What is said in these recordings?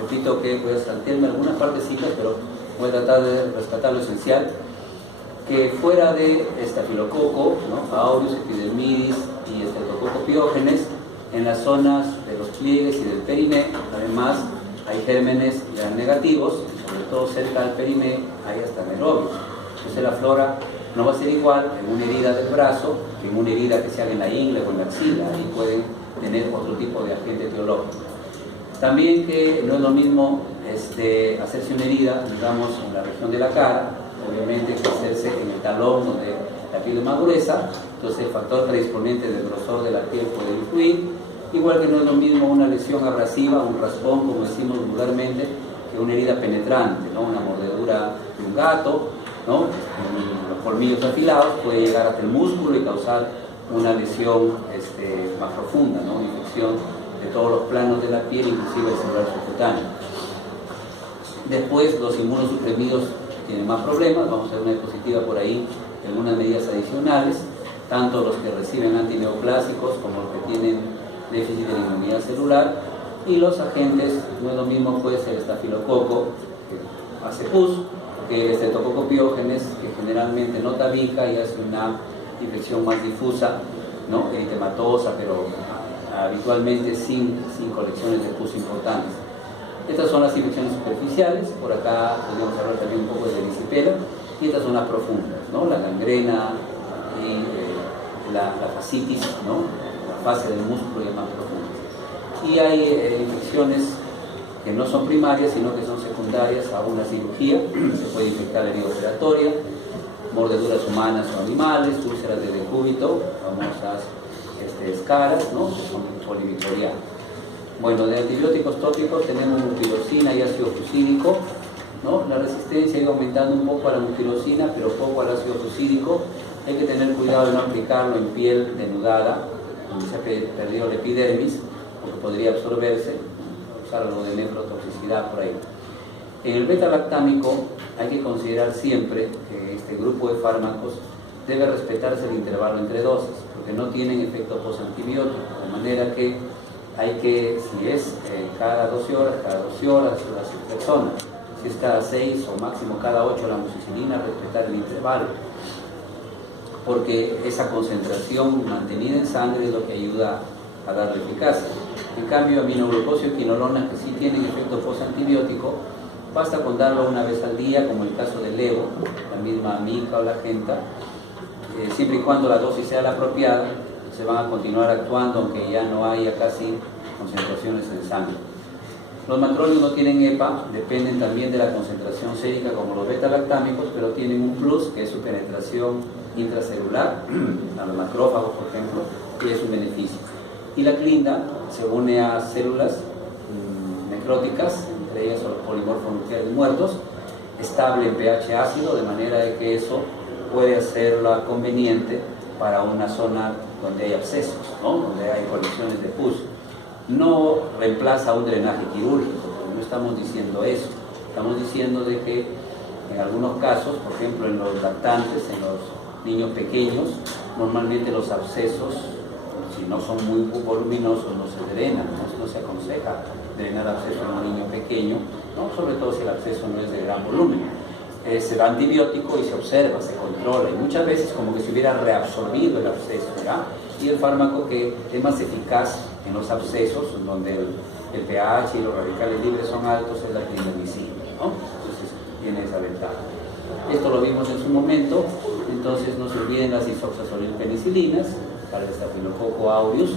repito que voy a saltearme algunas partecitas, pero voy a tratar de rescatar lo esencial, que fuera de estafilococo, ¿no? Aureus, epidermidis y estreptococo piógenes, en las zonas de los pliegues y del periné, además hay gérmenes gram negativos, y sobre todo cerca del periné hay hasta anaerobios. Entonces la flora no va a ser igual en una herida del brazo que en una herida que se haga en la ingle o en la axila, y pueden tener otro tipo de agente etiológico. También que no es lo mismo hacerse una herida, digamos, en la región de la cara, obviamente, que hacerse en el talón donde la piel es más gruesa. Entonces el factor predisponente del grosor de la piel puede influir, igual que no es lo mismo una lesión abrasiva, un raspón, como decimos vulgarmente, que una herida penetrante, ¿no? Una mordedura de un gato, ¿no? Los colmillos afilados puede llegar hasta el músculo y causar una lesión más profunda, ¿no? Una infección de todos los planos de la piel, inclusive el celular subcutáneo. Después, los inmunosuprimidos tienen más problemas. Vamos a ver una diapositiva por ahí, algunas medidas adicionales, tanto los que reciben antineoplásicos como los que tienen déficit de la inmunidad celular. Y los agentes, no es lo mismo pues el estafilococo, que hace pus, que el estreptococo piógenes, que generalmente no tabica y hace una infección más difusa, ¿no? Eritematosa, pero habitualmente sin colecciones de pus importantes. Estas son las infecciones superficiales. Por acá podríamos hablar también un poco de erisipela, y estas son las profundas, ¿no? La gangrena y la fascitis, ¿no? La fase del músculo ya más profunda. Y hay infecciones que no son primarias, sino que son secundarias a una cirugía. Se puede infectar la herida operatoria, mordeduras humanas o animales, úlceras de decúbito, famosas escaras, ¿no? Que son polivictorianas. Bueno, de antibióticos tópicos tenemos mupirocina y ácido fucídico, ¿no? La resistencia ha ido aumentando un poco a la mupirocina, pero poco al ácido fucídico. Hay que tener cuidado de no aplicarlo en piel denudada, donde se ha perdido la epidermis, porque podría absorberse, usar algo de nefrotoxicidad por ahí. En el beta-lactámico hay que considerar siempre que este grupo de fármacos debe respetarse el intervalo entre dosis, porque no tienen efecto postantibiótico, de manera que hay que, si es cada 12 horas, la persona, si es cada 6 o máximo cada 8 la amoxicilina, respetar el intervalo, porque esa concentración mantenida en sangre es lo que ayuda a darle eficacia. En cambio, aminoglucosio y quinolona, que sí tienen efecto postantibiótico, basta con darlo una vez al día, como el caso del levo, la misma mica o la genta, siempre y cuando la dosis sea la apropiada. Se van a continuar actuando aunque ya no haya casi concentraciones en sangre. Los macrólidos no tienen EPA, dependen también de la concentración sérica como los beta-lactámicos, pero tienen un plus, que es su penetración intracelular, a los macrófagos, por ejemplo, y es un beneficio. Y la clinda se une a células necróticas, entre ellas los polimorfos nucleares muertos, estable en pH ácido, de manera de que eso puede hacerla conveniente para una zona donde hay abscesos, ¿no? Donde hay colecciones de pus. No reemplaza un drenaje quirúrgico, no estamos diciendo eso. Estamos diciendo de que en algunos casos, por ejemplo en los lactantes, en los niños pequeños, normalmente los abscesos, si no son muy voluminosos, no se drenan, no se aconseja drenar absceso en un niño pequeño, ¿no? Sobre todo si el absceso no es de gran volumen. Se da antibiótico y se observa, se controla, y muchas veces como que se hubiera reabsorbido el absceso, ¿ya? Y el fármaco que es más eficaz en los abscesos, donde el pH y los radicales libres son altos, es la clindamicina, ¿no? Entonces tiene esa ventaja. Esto lo vimos en su momento. Entonces no se olviden las isoxazolinpenicilinas para el estafilococo aureus,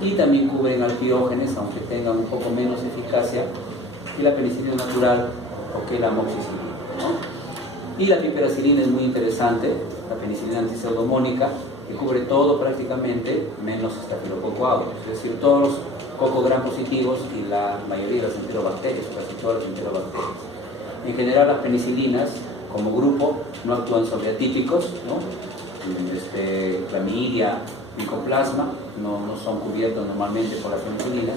y también cubren al piógenes, aunque tengan un poco menos eficacia que la penicilina natural o que la amoxicilina, ¿no? Y la piperacilina es muy interesante, la penicilina antipseudomónica, que cubre todo prácticamente, menos estafilococo aureus, es decir, todos los cocos gram positivos y la mayoría de las enterobacterias, casi todas las enterobacterias. En general, las penicilinas, como grupo, no actúan sobre atípicos, ¿no? Clamidia, micoplasma, no son cubiertos normalmente por las penicilinas.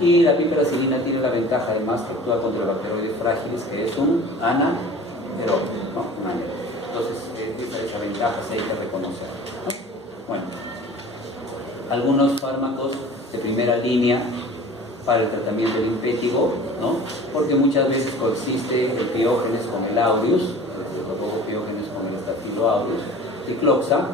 Y la piperacilina tiene la ventaja, además, que actúa contra el bacteroides frágiles, que es un anaeróbico, ¿no? Entonces, esa ventaja sí hay que reconocer, ¿no? Bueno, algunos fármacos de primera línea para el tratamiento del impétigo, ¿no? Porque muchas veces coexiste el piógenes con el aureus, el Streptococcus piógenes con el Staphylo aureus, dicloxa,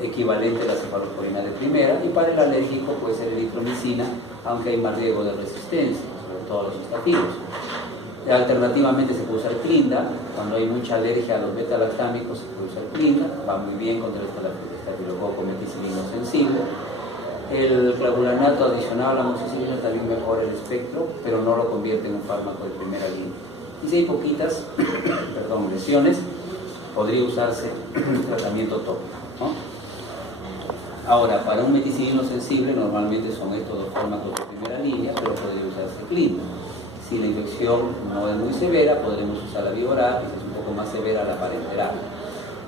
equivalente a la cefalosporina de primera, y para el alérgico puede ser eritromicina, aunque hay más riesgo de resistencia, sobre todo a los estafilos. Alternativamente se puede usar clinda, cuando hay mucha alergia a los beta-lactámicos se puede usar clinda, va muy bien contra el estafilococo meticilino sensible. El clavulanato adicional a la amoxicilina también mejora el espectro, pero no lo convierte en un fármaco de primera línea. Y si hay poquitas lesiones, podría usarse tratamiento tópico, ¿no? Ahora, para un meticilino sensible normalmente son estos dos fármacos de primera línea, pero podría usarse clinda. Si la infección no es muy severa, podremos usar la vía oral, y si es un poco más severa, la parenteral.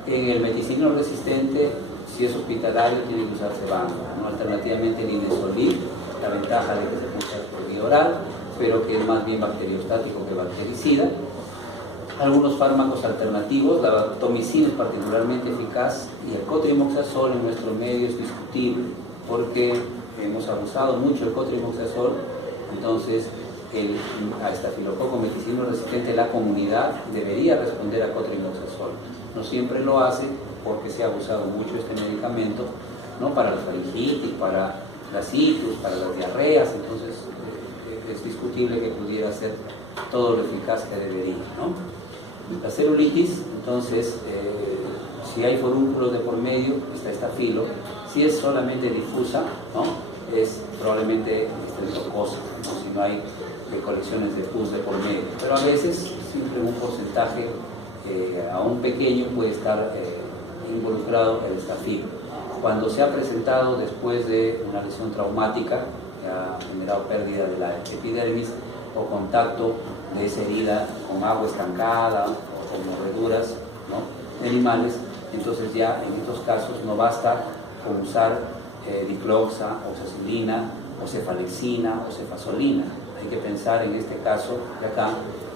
En el meticilino resistente, si es hospitalario, tiene que usarse banda, ¿no? Alternativamente el Inesolid, la ventaja de que se puede usar por vía oral, pero que es más bien bacteriostático que bactericida. Algunos fármacos alternativos, la vancomicina es particularmente eficaz, y el cotrimoxazol en nuestro medio es discutible, porque hemos abusado mucho del cotrimoxazol. Entonces a estafilococo meticilino resistente, la comunidad debería responder a cotrimoxazol. No siempre lo hace porque se ha abusado mucho de este medicamento, ¿no? Para la faringitis, para la citrus, para las diarreas. Entonces es discutible que pudiera ser todo lo eficaz que debería, ¿no? La celulitis, entonces, si hay forúnculos de por medio, está estafilo. Si es solamente difusa, ¿no? Es probablemente estreptococcus, ¿no? Si no hay colecciones de pus de por medio. Pero a veces, siempre un porcentaje aún pequeño puede estar involucrado el estafilo. Cuando se ha presentado después de una lesión traumática, que ha generado pérdida de la epidermis o contacto de esa herida con agua estancada o con mordeduras, ¿no? de animales, entonces ya en estos casos no basta con usar dicloxa, oxacilina, o cefalexina o cefazolina. Hay que pensar en este caso de acá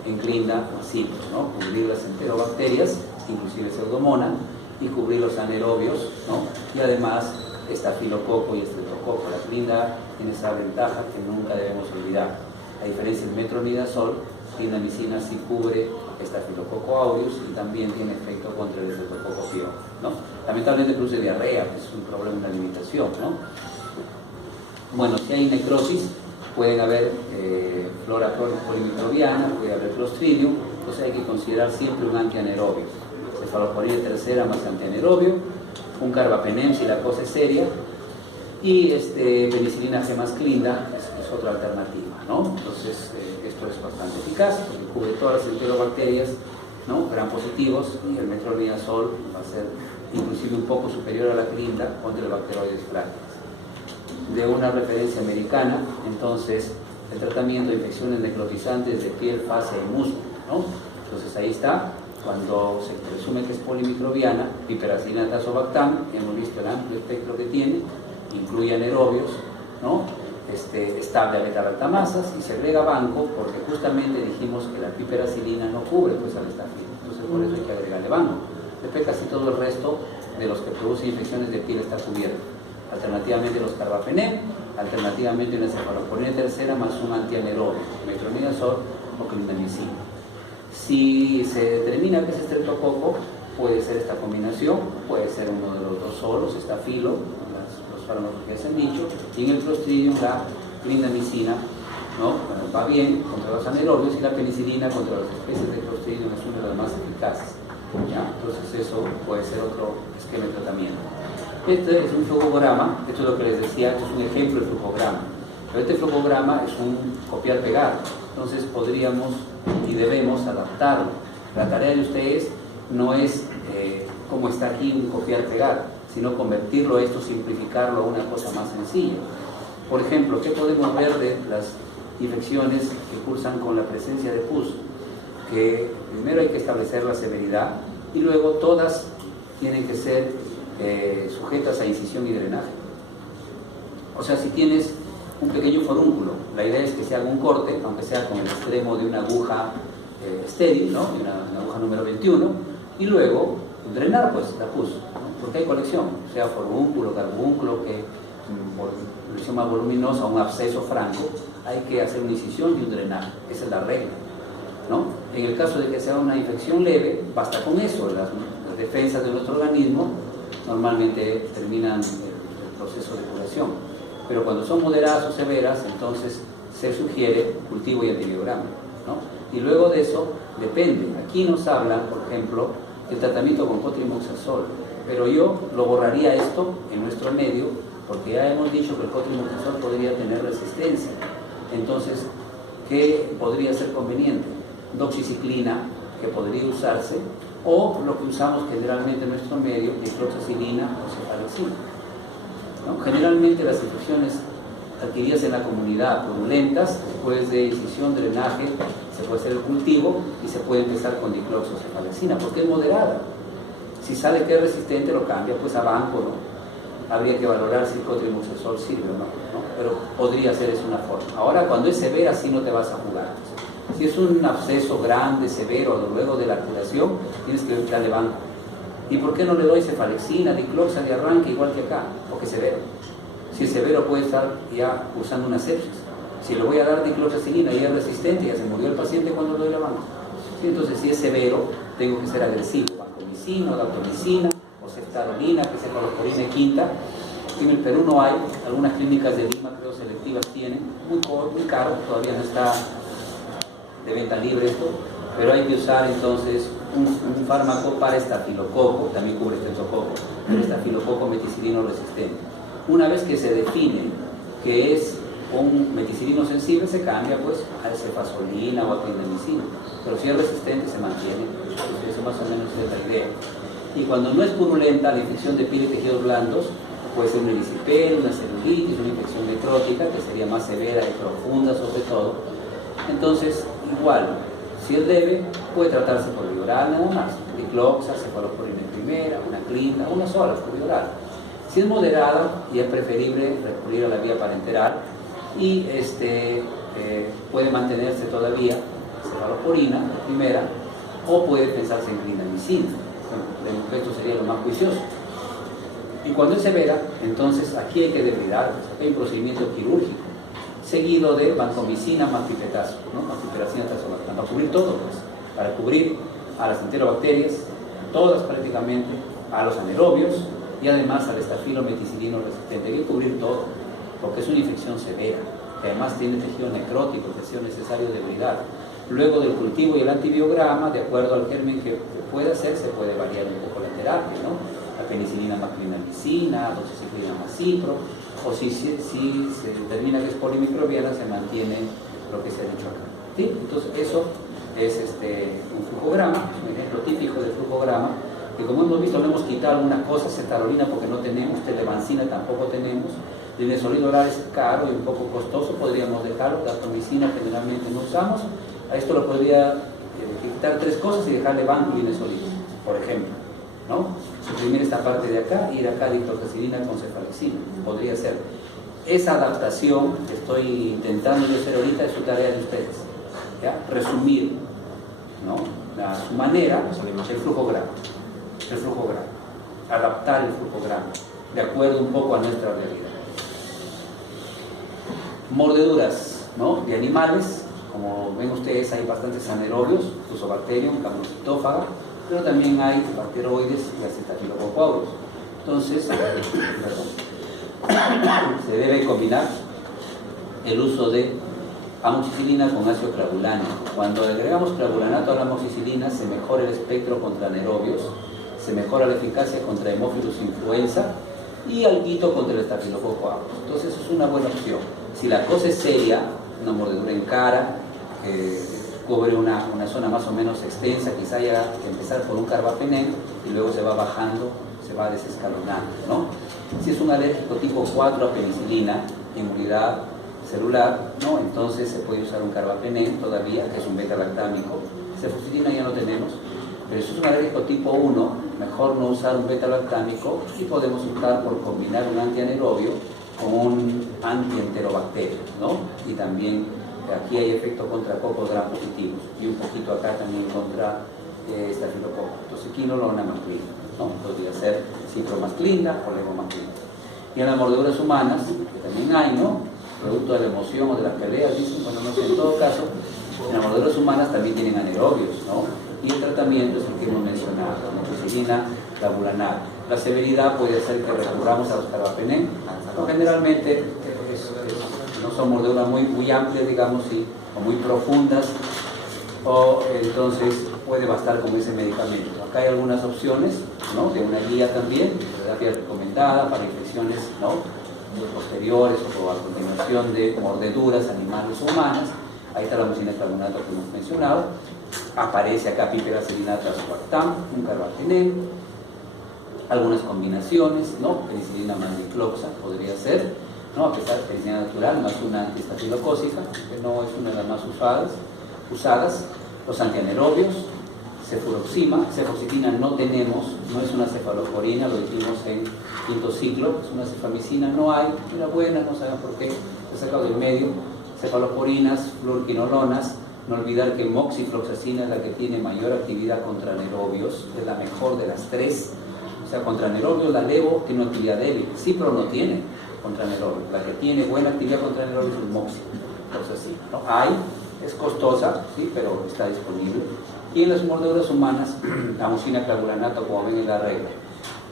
en clinda o citrus, ¿no? Cubrir las enterobacterias, inclusive pseudomonas, y cubrir los anaerobios, ¿no? Y además estafilococo y estreptococo. La clinda tiene esa ventaja que nunca debemos olvidar. A diferencia del metronidazol, clindamicina sí cubre estafilococo aureus y también tiene efecto contra el estreptococo pyogenes, ¿no? Lamentablemente produce diarrea, que es un problema, una limitación, ¿no? Bueno, si hay necrosis, pueden haber flora polimicrobiana, puede haber Clostridium, entonces hay que considerar siempre un antianaerobio. Cefalosporina tercera más antianaerobio, un carbapenem si la cosa es seria, y penicilina G más clinda es otra alternativa, ¿no? Entonces esto es bastante eficaz porque cubre todas las enterobacterias, ¿no? Gram positivos, y el metronidazol va a ser inclusive un poco superior a la clinda contra el bacteroides frágiles. De una referencia americana, entonces el tratamiento de infecciones necrotizantes de piel, fascia y músculo, ¿no? Entonces ahí está, cuando se presume que es polimicrobiana, piperacilina tazobactam, hemos visto el amplio espectro que tiene, incluye anaerobios, ¿no? Estable a beta-lactamasas, y se agrega banco porque justamente dijimos que la piperacilina no cubre pues al estafilo, entonces por eso hay que agregarle banco. Después casi todo el resto de los que producen infecciones de piel está cubierto. Alternativamente los carbapenem, alternativamente una cefalosporina tercera más un antianaerobio, metronidazol o clindamicina. Si se determina que es estreptococo, puede ser esta combinación, puede ser uno de los dos solos, estafilo, los fármacos que se han dicho, y en el Clostridium la clindamicina, ¿no? Bueno, va bien contra los anaerobios, y la penicilina contra las especies de Clostridium es una de las más eficaces, ¿ya? Entonces eso puede ser otro esquema de tratamiento. Este es un flujograma, esto es lo que les decía, esto es un ejemplo de flujograma, pero este flujograma es un copiar-pegar, entonces podríamos y debemos adaptarlo. La tarea de ustedes no es como está aquí un copiar-pegar, sino convertirlo a esto, simplificarlo a una cosa más sencilla. Por ejemplo, ¿qué podemos ver de las infecciones que cursan con la presencia de pus? Que primero hay que establecer la severidad y luego todas tienen que ser sujetas a incisión y drenaje. O sea, si tienes un pequeño forúnculo, la idea es que se haga un corte, aunque sea con el extremo de una aguja estéril, ¿no? Una aguja número 21, y luego drenar pues la pus, ¿no? Porque hay colección, sea forúnculo, carbúnculo, que por lesión más voluminosa, un absceso franco, hay que hacer una incisión y un drenaje. Esa es la regla, ¿no? En el caso de que sea una infección leve, basta con eso. Las defensas de nuestro organismo normalmente terminan el proceso de curación. Pero cuando son moderadas o severas, entonces se sugiere cultivo y antibiograma, ¿no? Y luego de eso, depende. Aquí nos hablan, por ejemplo, del tratamiento con cotrimoxazol, pero yo lo borraría esto en nuestro medio, porque ya hemos dicho que el cotrimoxazol podría tener resistencia. Entonces, ¿qué podría ser conveniente? Doxiciclina, que podría usarse, o lo que usamos generalmente en nuestro medio, dicloxacilina o cefalexina, ¿no? Generalmente las infecciones adquiridas en la comunidad purulentas, después de incisión, drenaje, se puede hacer el cultivo y se puede empezar con dicloxocefalexina, porque es moderada. Si sale que es resistente, lo cambia pues a banco, ¿no? Habría que valorar si el cotrimoxazol sirve o no, ¿no? Pero podría ser eso una forma. Ahora, cuando es severa, sí no te vas a jugar. Si es un absceso grande, severo, luego de la curación, tienes que darle banco. ¿Y por qué no le doy cefalexina, dicloxa de arranque igual que acá? Porque es severo. Si es severo, puede estar ya usando una sepsis. Si le voy a dar dicloxacilina y es resistente, ya se murió el paciente cuando le doy la banco. ¿Sí? Entonces, si es severo, tengo que ser agresivo. Vancomicina, daptomicina, o ceftarolina, que es cefalosporina quinta. En el Perú no hay, algunas clínicas de Lima, creo, selectivas tienen, muy caro, todavía no está de venta libre esto, pero hay que usar entonces un fármaco para estafilococo, también cubre estreptococo, pero estafilococo meticilino resistente. Una vez que se define que es un meticilino sensible, se cambia pues a cefazolina o a clindamicina, pero si es resistente se mantiene. Eso más o menos es la idea. Y cuando no es purulenta, la infección de piel y tejidos blandos puede ser una erisipela, una celulitis, una infección necrótica, que sería más severa y profunda sobre todo. Entonces, igual, si es leve, puede tratarse por vía oral nada más. Dicloxa, cefalosporina primera, una clinda, una sola por vía oral. Si es moderada, ya es preferible recurrir a la vía parenteral y puede mantenerse todavía cefalosporina primera, o puede pensarse en clindamicina. Esto sería lo más juicioso. Y cuando es severa, entonces aquí hay que debridar, hay un procedimiento quirúrgico seguido de vancomicina más pipetazo, ¿no? Ampicilacina tazobactam, para cubrir todo, pues, para cubrir a las enterobacterias, todas prácticamente, a los anaerobios y además al estafilo meticilino resistente. Hay que cubrir todo, porque es una infección severa, que además tiene tejido necrótico, que es necesario debridar. Luego del cultivo y el antibiograma, de acuerdo al germen que puede hacer, se puede variar un poco la terapia, ¿no? La penicilina más clindamicina, doxiciclina más cipro, o si se determina que es polimicrobiana, se mantiene lo que se ha dicho acá, ¿sí? Entonces eso es un flujograma, un ejemplo típico del flujograma, que como hemos visto no hemos quitado algunas cosas, cetarolina porque no tenemos, televancina tampoco tenemos, linezolid oral es caro y un poco costoso, podríamos dejarlo, daptomicina generalmente no usamos, a esto lo podría quitar 3 cosas y dejarle banco y linezolid, por ejemplo, ¿no? Suprimir esta parte de acá y ir acá dicloxacilina con cefalexina, podría ser. Esa adaptación que estoy intentando yo hacer ahorita es su tarea de ustedes, ¿ya? Resumir, ¿no? A su manera el flujograma, adaptar el flujograma de acuerdo un poco a nuestra realidad. Mordeduras, ¿no? De animales, como ven ustedes hay bastantes anaerobios, Fusobacterium, Campylocitófaga, pero también hay bacteroides y acetafilococcus aureus. Entonces, se debe combinar el uso de amoxicilina con ácido clavulánico. Cuando agregamos clavulanato a la amoxicilina, se mejora el espectro contra anaerobios, se mejora la eficacia contra Haemophilus influenza y alguito contra el estafilococcus aureus. Entonces, es una buena opción. Si la cosa es seria, una mordedura en cara, cubre una zona más o menos extensa, quizá haya que empezar por un carbapenem y luego se va bajando, se va desescalonando, ¿no? Si es un alérgico tipo 4 a penicilina, inmunidad celular, ¿no? Entonces se puede usar un carbapenem todavía, que es un beta-lactámico. Cefuzilina ya no tenemos, pero si es un alérgico tipo 1, mejor no usar un beta-lactámico y podemos optar por combinar un antianaerobio con un antienterobacterio, ¿no? Y también aquí hay efecto contra cocos gram positivos y un poquito acá también contra estafilococcus. Entonces, quinolona masclina, ¿no? Podría ser cipromasclina o levomaclina. Y en las mordeduras humanas, que también hay, ¿no? producto de la emoción o de las peleas, dicen, bueno, no sé, en todo caso, en las mordeduras humanas también tienen anaerobios, ¿no? Y el tratamiento es el que hemos mencionado, amoxicilina, clavulanat. La severidad puede ser que recurramos a los carbapenem, pero generalmente no son mordeduras muy amplias, digamos, o muy profundas, o entonces puede bastar con ese medicamento. Acá hay algunas opciones, ¿no? De una guía también, terapia recomendada para infecciones, ¿no? Posteriores o a continuación de mordeduras animales o humanas. Ahí está la amoxicilina clavulanat que hemos mencionado. Aparece acá piperacilinato, aspartam, un carbapenem, algunas combinaciones, ¿no? Penicilina más dicloxa podría ser, ¿no? A pesar de penicilina natural, más una antiestafilocócica, que no es una de las más usadas. Los antianaerobios, cefuroxima no tenemos, no es una cefalosporina, lo dijimos en quinto ciclo, es una cefamicina, no hay, era buena, no saben por qué, se ha sacado del medio. Cefalosporinas, fluorquinolonas, no olvidar que moxifloxacina es la que tiene mayor actividad contra anaerobios, es la mejor de las tres. O sea, contra anaerobios la levo tiene una actividad débil, Cipro no tiene contra anaerobios, la que tiene buena actividad contra anaerobios es moxifloxacina, ¿no? Hay, es costosa, sí, pero está disponible. Y en las mordeduras humanas, la amoxicilina clavulanat, como ven en la regla.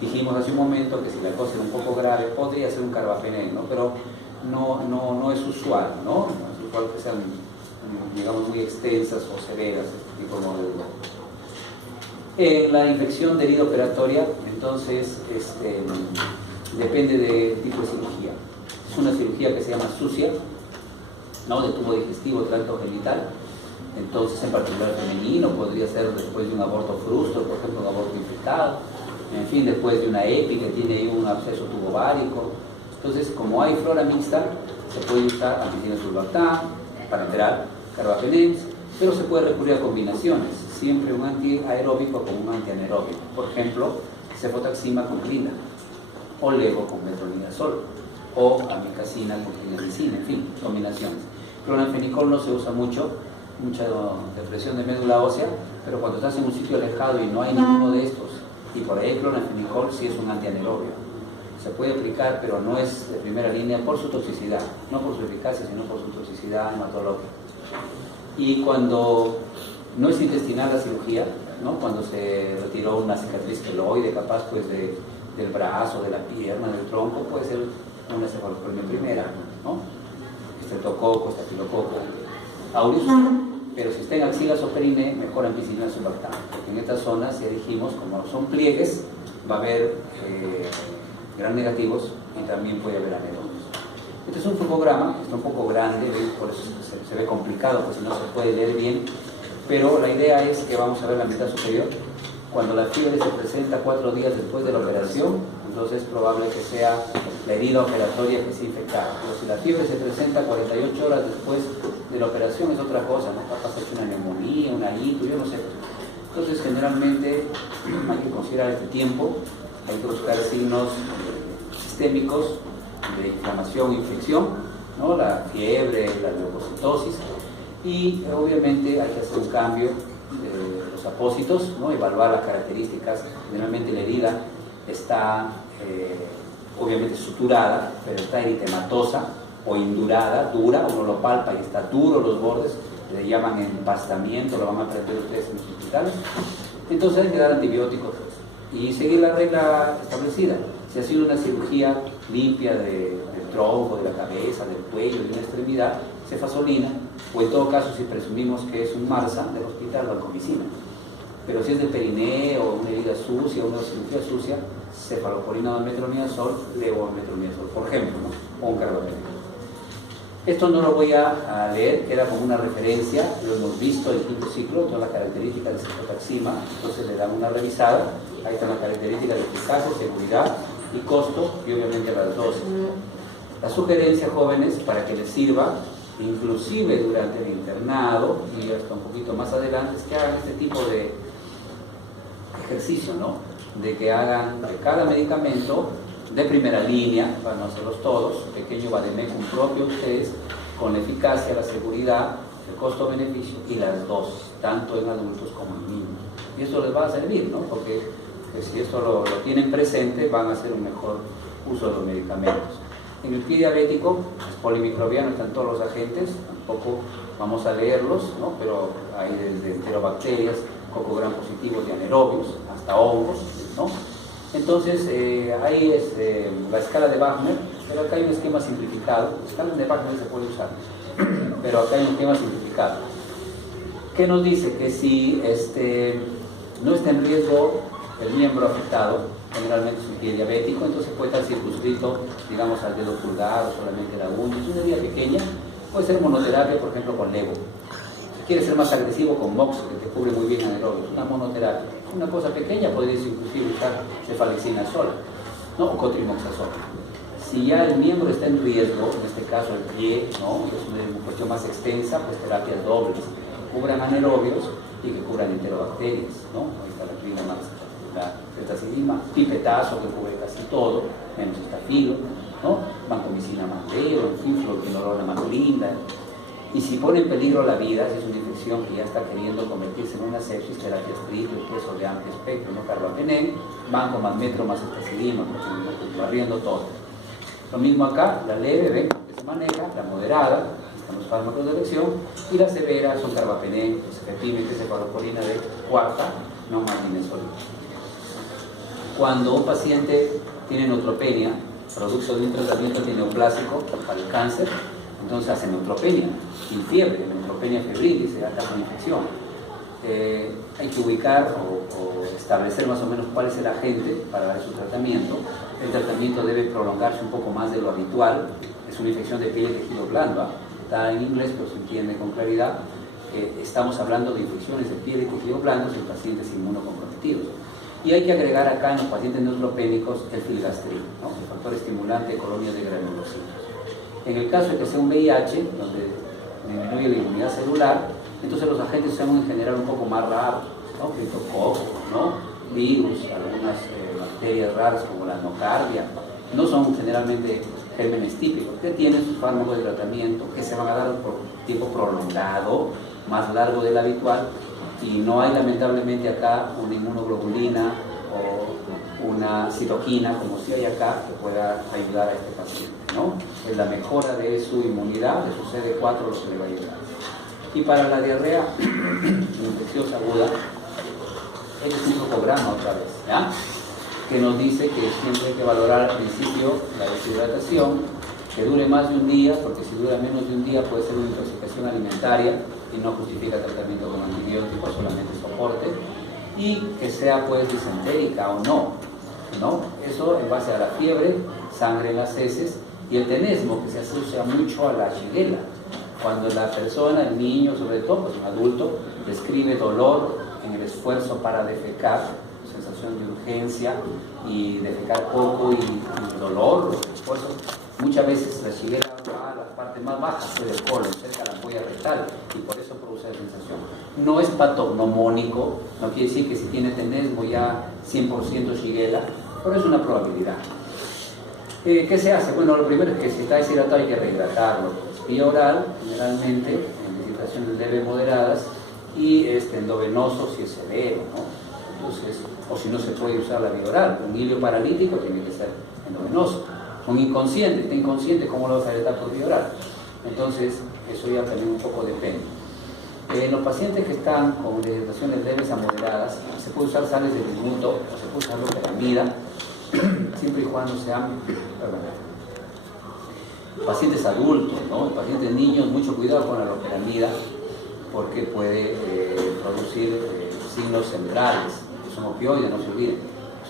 Dijimos hace un momento que si la cosa es un poco grave, podría ser un carbapenem, ¿no? Pero no es usual, ¿no? No es usual que sean, digamos, muy extensas o severas este tipo de mordeduras. La infección de herida operatoria, entonces, depende del tipo de cirugía. Es una cirugía que se llama sucia, ¿no? De tubo digestivo, tracto genital. Entonces, en particular femenino, podría ser después de un aborto frustro, por ejemplo, un aborto infectado. En fin, después de una EPI que tiene ahí un absceso tubovárico. Entonces, como hay flora mixta, se puede usar ampicilina sulbactam, parenteral, carbapenem, pero se puede recurrir a combinaciones, siempre un antiaeróbico con un antianaeróbico. Por ejemplo, cefotaxima con clina, o levo con metronidazol, o amikacina con clindamicina, en fin, combinaciones. Clonamfenicol no se usa mucha depresión de médula ósea, pero cuando estás en un sitio alejado y no hay ninguno de estos, y por ahí el clonamfenicol sí es un antianaerobio. Se puede aplicar, pero no es de primera línea por su toxicidad, no por su eficacia, sino por su toxicidad hematológica. Y cuando no es intestinal la cirugía, ¿no? Cuando se retiró una cicatriz queloide, capaz pues del brazo, de la pierna, del tronco, puede ser una cefalosporina primera, ¿no? Estreptococo, estafilococo, aureus. Pero si está en axilas o perine, mejor ampicilina sulbactam, porque en estas zonas, ya dijimos, como son pliegues, va a haber gran negativos y también puede haber anaerobios. Este es un flujograma, está un poco grande, por eso se ve complicado, pues si no se puede leer bien, pero la idea es que vamos a ver la mitad superior. Cuando la fiebre se presenta 4 días después de la operación, entonces es probable que sea la herida operatoria que se infectada. Pero si la fiebre se presenta 48 horas después de la operación, es otra cosa, ¿no? Capaz es una neumonía, una hito, yo no sé. Entonces, generalmente hay que considerar este tiempo, hay que buscar signos sistémicos de inflamación, infección, ¿no? La fiebre, la leucocitosis, y obviamente hay que hacer un cambio de los apósitos, ¿no? Evaluar las características. Generalmente la herida está obviamente suturada, pero está eritematosa o indurada, dura, uno lo palpa y está duro los bordes, le llaman empastamiento, lo van a aprender ustedes en los hospitales. Entonces hay que dar antibióticos y seguir la regla establecida. Si ha sido una cirugía limpia del tronco, de la cabeza, del cuello, de una extremidad, cefazolina, o en todo caso si presumimos que es un MARSA del hospital, vancomicina. Pero si es de perineo o una herida sucia, una cirugía sucia, cefalosporina o metronidazol, levometronidazol, por ejemplo, ¿no? O un carbapenem. Esto no lo voy a leer, queda como una referencia, lo hemos visto en el quinto ciclo, todas las características de cefotaxima, entonces le dan una revisada, ahí están las características de eficacia, seguridad y costo, y obviamente las dosis. La sugerencia, jóvenes, para que les sirva, inclusive durante el internado y hasta un poquito más adelante, es que hagan este tipo de ejercicio, ¿no? De que hagan de cada medicamento de primera línea, para no hacerlos todos, pequeño vademecum propio ustedes, con la eficacia, la seguridad, el costo-beneficio y las dosis, tanto en adultos como en niños. Y esto les va a servir, ¿no? Porque si esto lo tienen presente, van a hacer un mejor uso de los medicamentos. En el pie diabético, es polimicrobiano, están todos los agentes, tampoco vamos a leerlos, ¿no? Pero hay desde enterobacterias, cocogram positivos y anaerobios, hasta hongos, ¿no? Entonces, ahí es la escala de Wagner, pero acá hay un esquema simplificado. La escala de Wagner se puede usar, pero acá hay un esquema simplificado. ¿Qué nos dice? Que si no está en riesgo el miembro afectado, generalmente es un pie diabético, entonces puede estar circunscrito, digamos, al dedo pulgar o solamente la uña. Es una herida pequeña, puede ser monoterapia, por ejemplo, con levo. Si quiere ser más agresivo, con mox, que te cubre muy bien anaerobios, una monoterapia. Una cosa pequeña, podrías inclusive usar cefalexina sola, ¿no? O cotrimoxazol. Si ya el miembro está en riesgo, en este caso el pie, ¿no? Es una cuestión más extensa, pues terapias dobles, que cubran anaerobios y que cubran enterobacterias, ¿no? Ahorita la clima más, la cetacidima, pipetazo, que cubre casi todo, menos estafilo, ¿no? Vancomicina mandeo, en fin, fluoroquinolona mandolinda. Y si pone en peligro la vida, si es una infección que ya está queriendo convertirse en una sepsis, terapias triples, pues, o de amplio espectro, ¿no? Carbapenem, banco más metro más estacidima, barriendo todo. Lo mismo acá, la leve, ven, que se maneja, la moderada, están los fármacos de elección, y la severa son carbapenem, cefepime, cefalosporina de cuarta, no más minesolina. Cuando un paciente tiene neutropenia, producto de un tratamiento neoplásico para el cáncer, entonces hace neutropenia y fiebre, neutropenia febril, y se da caso de infección. Hay que ubicar o establecer más o menos cuál es el agente para dar su tratamiento. El tratamiento debe prolongarse un poco más de lo habitual. Es una infección de piel y tejido blando. Está en inglés, pero se entiende con claridad. Estamos hablando de infecciones de piel y tejido blando en pacientes inmunocomprometidos. Y hay que agregar acá en los pacientes neutropénicos el filgastril, ¿no? El factor estimulante de colonias de granulocitos. En el caso de que sea un VIH, donde disminuye la inmunidad celular, entonces los agentes son en general un poco más raros, ¿no? Criptococos, ¿no? Virus, algunas bacterias raras como la nocardia, no son generalmente gérmenes típicos, que tienen sus fármacos de tratamiento, que se van a dar por tiempo prolongado, más largo del habitual, y no hay lamentablemente acá una inmunoglobulina o una citoquina, como si hay acá, que pueda ayudar a este paciente, ¿no? En la mejora de su inmunidad, de su CD4, lo que le va a ayudar. Y para la diarrea infecciosa aguda, este es un programa otra vez, ¿ya? Que nos dice que siempre hay que valorar al principio la deshidratación, que dure más de un día, porque si dura menos de un día puede ser una intoxicación alimentaria y no justifica tratamiento con antibióticos, solamente soporte, y que sea pues disentérica o no, ¿no? Eso en base a la fiebre, sangre en las heces y el tenesmo, que se asocia mucho a la shigella. Cuando la persona, el niño sobre todo, pues un adulto, describe dolor en el esfuerzo para defecar, sensación de urgencia y defecar poco y dolor, los esfuerzos, muchas veces la shigella va a la parte más baja del colon, cerca de la ampolla rectal, y por eso produce la sensación. No es patognomónico, no quiere decir que si tiene tenesmo ya 100% shigella, pero es una probabilidad. ¿Qué se hace? Bueno, lo primero es que si está deshidratado hay que rehidratarlo. Vía oral, generalmente, en deshidrataciones leves moderadas, y endovenoso si es severo, ¿no? Entonces, o si no se puede usar la vía oral, un hilio paralítico tiene que ser endovenoso. Un inconsciente, está inconsciente, ¿cómo lo vas a tratar por vía oral? Entonces, eso ya también un poco depende. En los pacientes que están con deshidrataciones leves a moderadas, se puede usar sales de bismuto, o se puede usar loperamida, siempre y cuando sean pacientes adultos, ¿no? Pacientes niños, mucho cuidado con la loperamida, porque puede producir signos centrales, que son opioides, no se olviden.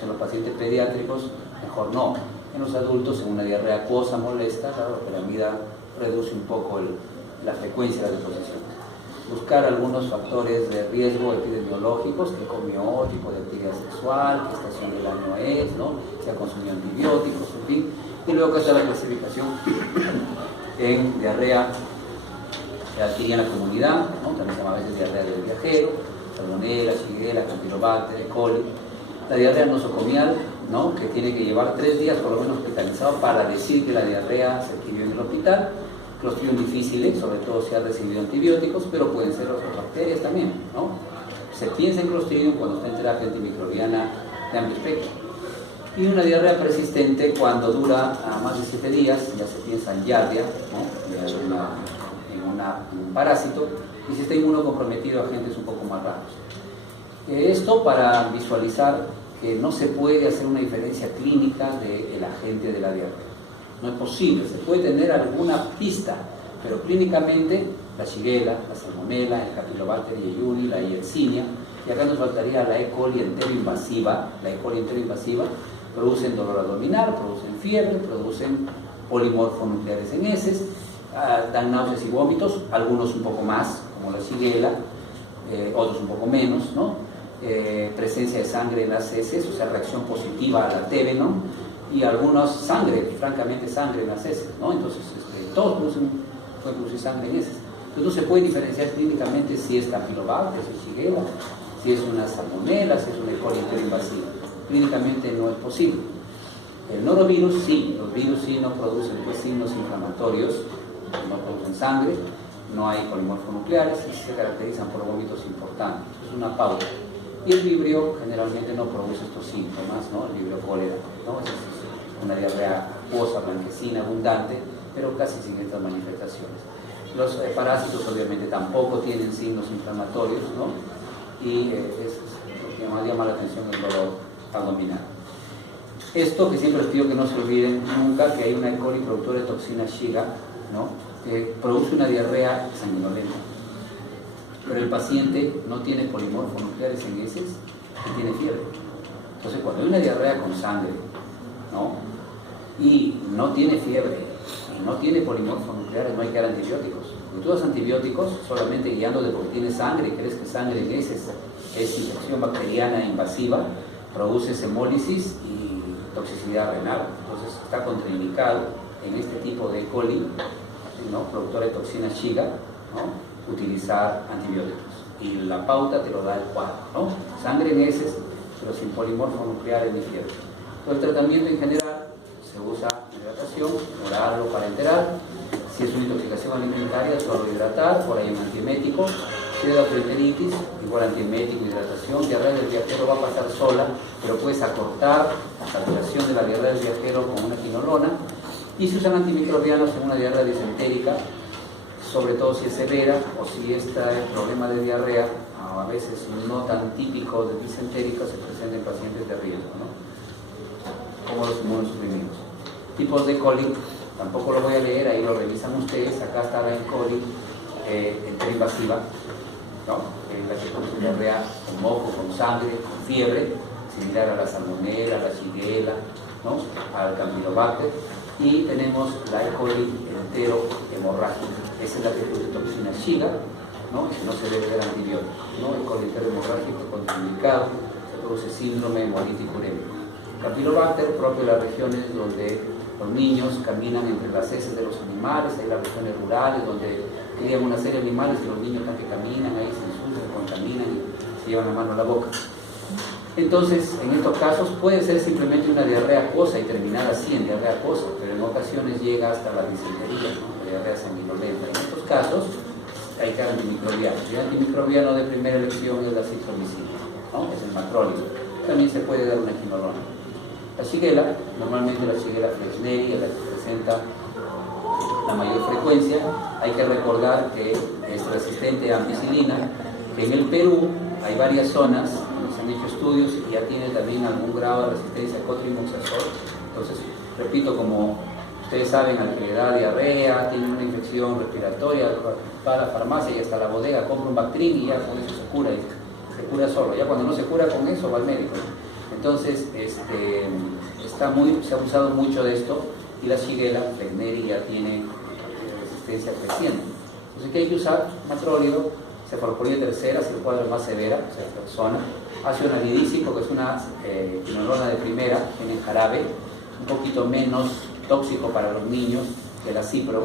En los pacientes pediátricos, mejor no. En los adultos, en una diarrea acuosa molesta, la loperamida reduce un poco la frecuencia de la deposición. Buscar algunos factores de riesgo epidemiológicos, que comió, tipo de actividad sexual, qué estación del año es, ¿no? Si ha consumido antibióticos, en fin. Y luego que está la clasificación en diarrea que adquiere en la comunidad, ¿no? También se llama a veces diarrea del viajero, salmonella, shigella, campylobacter, E. coli. La diarrea nosocomial, ¿no? Que tiene que llevar 3 días por lo menos hospitalizado para decir que la diarrea se adquirió en el hospital. Clostridium difficile, sobre todo si ha recibido antibióticos, pero pueden ser otras bacterias también, ¿no? Se piensa en Clostridium cuando está en terapia antimicrobiana de amplio espectro. Y una diarrea persistente cuando dura más de 7 días, ya se piensa en giardia, ¿no? En un parásito, y si está inmunocomprometido, agentes un poco más raros. Esto para visualizar que no se puede hacer una diferencia clínica del agente de la diarrea. No es posible, se puede tener alguna pista, pero clínicamente la Shigella, la Salmonella, el Campylobacter jejuni, la Yersinia, y acá nos faltaría la E. coli enteroinvasiva. La E. coli enteroinvasiva producen dolor abdominal, producen fiebre, producen polimorfonucleares en heces, dan náuseas y vómitos, algunos un poco más, como la Shigella, otros un poco menos, ¿no? Presencia de sangre en las heces, o sea, reacción positiva a la Tevenol, y algunos sangre, francamente sangre en las heces, ¿no? Entonces, todos pueden producir sangre en heces. Entonces no se puede diferenciar clínicamente si es Campylobacter, si es Shigella, si es una Salmonella, si es una E. coli enteroinvasiva. Clínicamente no es posible. El norovirus sí, los virus sí no producen signos inflamatorios, no producen sangre, no hay polimorfonucleares y se caracterizan por vómitos importantes. Es una pauta. Y el vibrio generalmente no produce estos síntomas, ¿no? El vibrio cólera, ¿no? Es una diarrea acuosa, blanquecina, abundante, pero casi sin estas manifestaciones. Los parásitos obviamente tampoco tienen signos inflamatorios, ¿no? Y es lo que más llama la atención el dolor abdominal. Esto que siempre les pido que no se olviden nunca, que hay una E. coli productora de toxina Shiga, ¿no? Que produce una diarrea sanguinolenta, pero el paciente no tiene polimorfonucleares en heces y tiene fiebre. Entonces cuando hay una diarrea con sangre, ¿no? Y no tiene fiebre y no tiene polimorfonucleares, no hay que dar antibióticos. Cuando tú das antibióticos solamente guiándote porque tiene sangre y crees que sangre en heces es infección bacteriana invasiva, produce hemólisis y toxicidad renal. Entonces está contraindicado en este tipo de E. coli, ¿no? Productora de toxina Shiga, ¿no? Utilizar antibióticos. Y la pauta te lo da el cuadro, ¿no? Sangre en heces, pero sin polimorfonucleares ni fiebre. Entonces el tratamiento en general se usa hidratación, oral o parenteral. Si es una intoxicación alimentaria, solo hidratar, por ahí un antiemético. Si es gastroenteritis, igual antiemético, hidratación. Diarrea del viajero va a pasar sola, pero puedes acortar la saturación de la diarrea del viajero con una quinolona. Y se usan antimicrobianos en una diarrea disentérica, sobre todo si es severa o si este problema de diarrea, a veces no tan típico de disentérica, se presenta en pacientes de riesgo, ¿no? Como los inmunosuprimidos. Tipos de coli, tampoco lo voy a leer, ahí lo revisan ustedes. Acá está la E. coli enteroinvasiva, ¿no? La que produce diarrea con moco, con sangre, con fiebre, similar a la Salmonella, a la Shigella, ¿no? Al Campylobacter. Y tenemos la E. coli enterohemorrágica. Esa es la que produce toxina Shiga, ¿no? Que no se debe dar antibióticos, ¿no? El coli enterohemorrágico contraindicado, se produce síndrome hemolítico urémico. Campylobacter, propio de las regiones donde los niños caminan entre las heces de los animales, hay las regiones rurales donde crían una serie de animales y los niños que caminan ahí se ensucian, se contaminan y se llevan la mano a la boca. Entonces, en estos casos puede ser simplemente una diarrea acuosa y terminar así en diarrea acuosa, pero en ocasiones llega hasta la disentería, ¿no? La diarrea sanguinolenta. En estos casos hay que dar antimicrobianos. Y el antimicrobiano de primera elección es la citromicina, ¿no? Es el macrólide. También se puede dar una quinolona. La Shigella, normalmente la Shigella flexneri es la que presenta la mayor frecuencia. Hay que recordar que es resistente a ampicilina, que en el Perú hay varias zonas donde se han hecho estudios y ya tiene también algún grado de resistencia a cotrimoxazol. Entonces, repito, como ustedes saben, al que le da diarrea, tiene una infección respiratoria, va a la farmacia y hasta la bodega compra un Bactrim y ya con eso se cura, y se cura solo. Ya cuando no se cura con eso, va al médico. Entonces, se ha usado mucho de esto y la Shigella flexneri ya tiene resistencia creciente. Entonces, ¿qué hay que usar? Macrólido, cefalosporina tercera, si el cuadro es más severa, o sea, persona. Ácido anhidrícico, que es una quinolona de primera, tiene jarabe, un poquito menos tóxico para los niños que la cipro,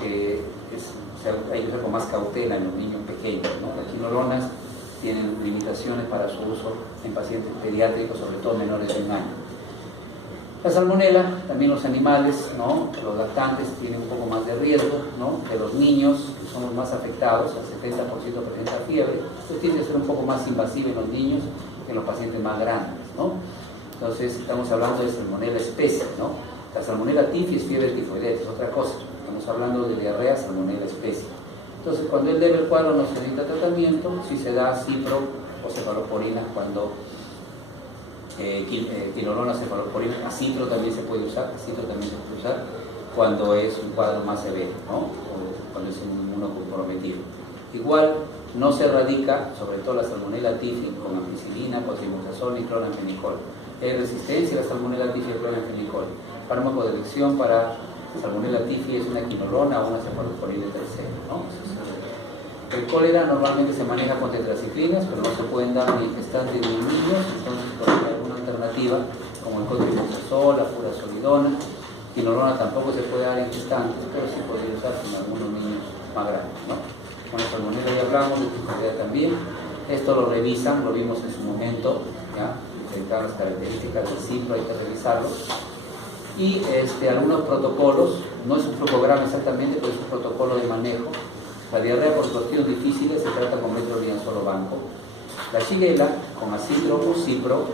hay que usar con más cautela en los niños pequeños, ¿no? Las quinolonas tienen limitaciones para su uso en pacientes pediátricos, sobre todo menores de 1 año. La Salmonella, también los animales, ¿no? Los lactantes tienen un poco más de riesgo, ¿no? Que los niños, que son los más afectados, al 70% presenta fiebre, pues tiende a ser un poco más invasiva en los niños que en los pacientes más grandes, ¿no? Entonces estamos hablando de salmonella species, ¿no? La salmonella tifi es fiebre tifoidea, es otra cosa. Estamos hablando de diarrea, salmonella species. Entonces, cuando él debe el cuadro no se necesita tratamiento, si se da cipro o cefalosporina cuando quinolona, cefalosporina, acitro también se puede usar, cuando es un cuadro más severo, ¿no? O cuando es un inmunocomprometido. Igual no se erradica, sobre todo la salmonella tifi, con ampicilina, cotrimoxazol y cloranfenicol. Hay resistencia a la salmonella tifi y cloranfenicol. Fármaco de elección para salmonella tifi es una quinolona o una cefalosporina tercera, ¿no? El cólera normalmente se maneja con tetraciclinas, pero no se pueden dar ni en gestantes ni en niños, entonces por alguna alternativa como el cotrimoxazol, la furazolidona, quinolona tampoco se puede dar en gestantes, pero sí podría usarse en algunos niños más grandes, ¿no? Con la salmonella ya hablamos, de tifoidea también. Esto lo revisan, lo vimos en su momento, ¿ya? Las características del ciclo hay que revisarlos. Y algunos protocolos, no es un flujograma exactamente, pero es un protocolo de manejo. La diarrea por clostridios difíciles se trata con metrolianzol banco. La shigella con acitro o cipro,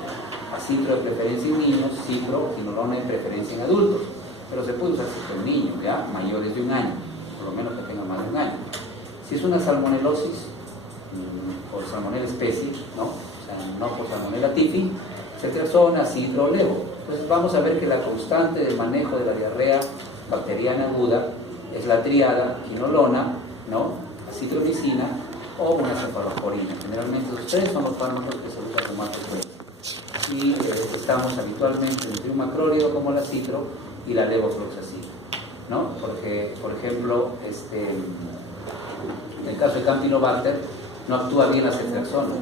acitro de preferencia en niños, cipro, quinolona de preferencia en adultos. Pero se puede usar cipro en niños, ya mayores de 1 año, por lo menos que tengan más de 1 año. Si es una salmonelosis por salmonella species, ¿no? O sea, no por salmonella tifi, ceftriaxona, acitro o levo. Entonces vamos a ver que la constante del manejo de la diarrea bacteriana aguda es la triada quinolona, ¿no? Acitromicina o una cefalosporina. Generalmente los 3 son los fármacos que se usan con más frecuencia. Y estamos habitualmente entre un macrólido como el acitro y la levofloxacina, ¿no? Porque, por ejemplo, en el caso de Campylobacter no actúa bien la ceftriaxona.